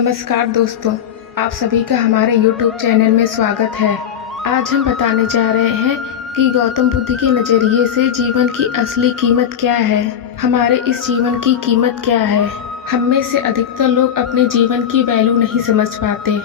नमस्कार दोस्तों, आप सभी का हमारे YouTube चैनल में स्वागत है। आज हम बताने जा रहे हैं कि गौतम बुद्ध के नज़रिए से जीवन की असली कीमत क्या है। हमारे इस जीवन की कीमत क्या है। हम में से अधिकतर लोग अपने जीवन की वैल्यू नहीं समझ पाते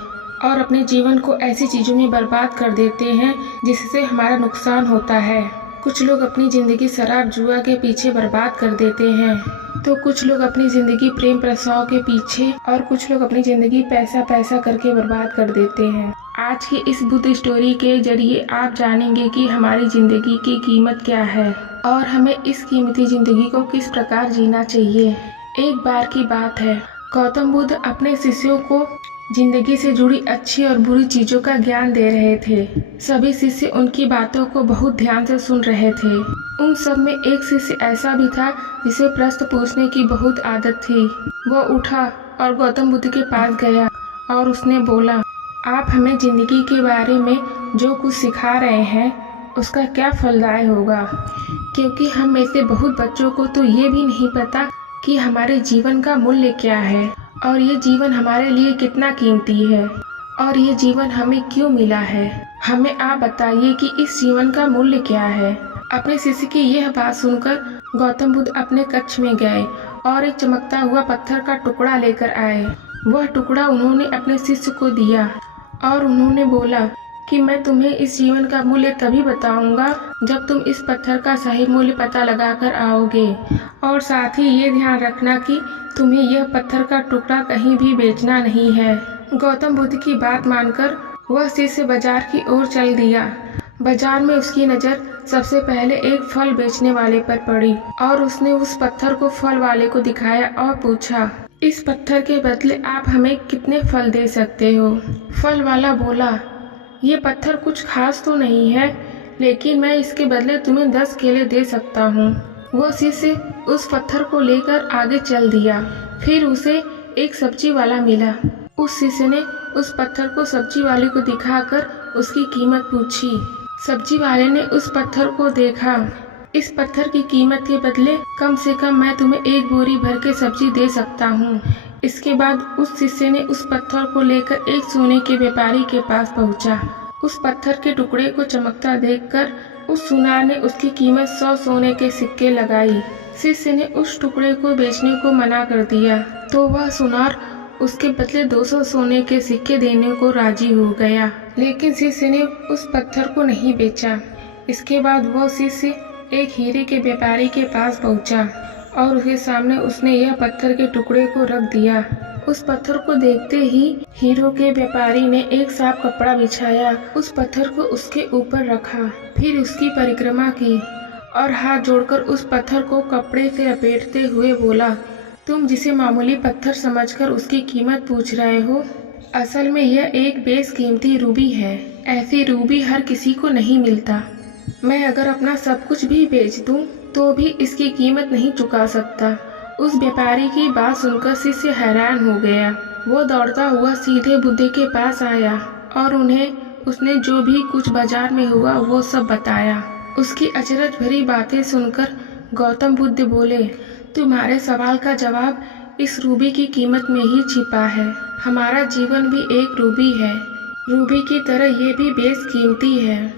और अपने जीवन को ऐसी चीज़ों में बर्बाद कर देते हैं जिससे हमारा नुकसान होता है। कुछ लोग अपनी ज़िंदगी शराब जुआ के पीछे बर्बाद कर देते हैं, तो कुछ लोग अपनी ज़िंदगी प्रेम प्रसाव के पीछे और कुछ लोग अपनी ज़िंदगी पैसा करके बर्बाद कर देते हैं। आज की इस बुद्ध स्टोरी के जरिए आप जानेंगे कि हमारी ज़िंदगी की कीमत क्या है और हमें इस कीमती ज़िंदगी को किस प्रकार जीना चाहिए। एक बार की बात है, गौतम बुद्ध अपने शिष्यों को जिंदगी से जुड़ी अच्छी और बुरी चीजों का ज्ञान दे रहे थे। सभी शिष्य उनकी बातों को बहुत ध्यान से सुन रहे थे। उन सब में एक शिष्य ऐसा भी था जिसे प्रश्न पूछने की बहुत आदत थी। वो उठा और गौतम बुद्ध के पास गया और उसने बोला, आप हमें जिंदगी के बारे में जो कुछ सिखा रहे हैं उसका क्या फलदायक होगा, क्योंकि हम में से बहुत बच्चों को तो ये भी नहीं पता कि हमारे जीवन का मूल्य क्या है और ये जीवन हमारे लिए कितना कीमती है और ये जीवन हमें क्यों मिला है। हमें आप बताइए कि इस जीवन का मूल्य क्या है। अपने शिष्य की यह बात सुनकर गौतम बुद्ध अपने कक्ष में गए और एक चमकता हुआ पत्थर का टुकड़ा लेकर आए। वह टुकड़ा उन्होंने अपने शिष्य को दिया और उन्होंने बोला कि मैं तुम्हें इस जीवन का मूल्य तभी बताऊंगा जब तुम इस पत्थर का सही मूल्य पता लगाकर आओगे, और साथ ही ये ध्यान रखना कि तुम्हें यह पत्थर का टुकड़ा कहीं भी बेचना नहीं है। गौतम बुद्ध की बात मानकर वह शिष्य बाजार की ओर चल दिया। बाजार में उसकी नज़र सबसे पहले एक फल बेचने वाले पर पड़ी और उसने उस पत्थर को फल वाले को दिखाया और पूछा, इस पत्थर के बदले आप हमें कितने फल दे सकते हो। फल वाला बोला, ये पत्थर कुछ खास तो नहीं है, लेकिन मैं इसके बदले तुम्हें 10 केले दे सकता हूँ। वो शिष्य उस पत्थर को लेकर आगे चल दिया। फिर उसे एक सब्जी वाला मिला। उस शिष्य ने उस पत्थर को सब्जी वाले को दिखाकर उसकी कीमत पूछी। सब्जी वाले ने उस पत्थर को देखा, इस पत्थर की कीमत के बदले कम से कम मैं तुम्हें 1 बोरी भर के सब्जी दे सकता हूँ। इसके बाद उस शिष्य ने उस पत्थर को लेकर एक सोने के व्यापारी के पास पहुंचा। उस पत्थर के टुकड़े को चमकता देखकर उस सुनार ने उसकी कीमत 100 सोने के सिक्के लगाई। शिष्य ने उस टुकड़े को बेचने को मना कर दिया, तो वह सुनार उसके बदले 200 सोने के सिक्के देने को राजी हो गया, लेकिन शिष्य ने उस पत्थर को नहीं बेचा। इसके बाद वह शिष्य एक हीरे के व्यापारी के पास पहुंचा और उसके सामने उसने यह पत्थर के टुकड़े को रख दिया। उस पत्थर को देखते ही हीरो के व्यापारी ने एक साफ कपड़ा बिछाया, उस पत्थर को उसके ऊपर रखा, फिर उसकी परिक्रमा की और हाथ जोड़कर उस पत्थर को कपड़े से लपेटते हुए बोला, तुम जिसे मामूली पत्थर समझकर उसकी कीमत पूछ रहे हो, असल में यह एक बेशकीमती रूबी है। ऐसी रूबी हर किसी को नहीं मिलता। मैं अगर अपना सब कुछ भी बेच दूं तो भी इसकी कीमत नहीं चुका सकता। उस व्यापारी की बात सुनकर शिष्य हैरान हो गया। वो दौड़ता हुआ सीधे बुद्ध के पास आया और उसने जो भी कुछ बाजार में हुआ वो सब बताया। उसकी अचरज भरी बातें सुनकर गौतम बुद्ध बोले, तुम्हारे सवाल का जवाब इस रूबी की कीमत में ही छिपा है। हमारा जीवन भी एक रूबी है। रूबी की तरह ये भी बेशकीमती है,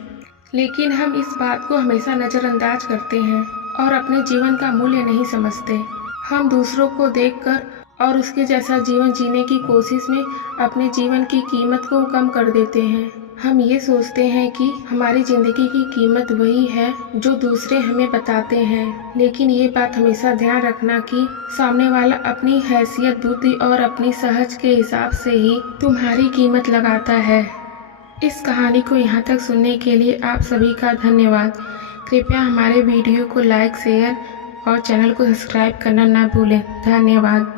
लेकिन हम इस बात को हमेशा नज़रअंदाज करते हैं और अपने जीवन का मूल्य नहीं समझते। हम दूसरों को देखकर और उसके जैसा जीवन जीने की कोशिश में अपने जीवन की कीमत को कम कर देते हैं। हम ये सोचते हैं कि हमारी ज़िंदगी की कीमत वही है जो दूसरे हमें बताते हैं, लेकिन ये बात हमेशा ध्यान रखना कि सामने वाला अपनी हैसियत, बुद्धि और अपनी सहज के हिसाब से ही तुम्हारी कीमत लगाता है। इस कहानी को यहाँ तक सुनने के लिए आप सभी का धन्यवाद। कृपया हमारे वीडियो को लाइक, शेयर और चैनल को सब्सक्राइब करना ना भूलें। धन्यवाद।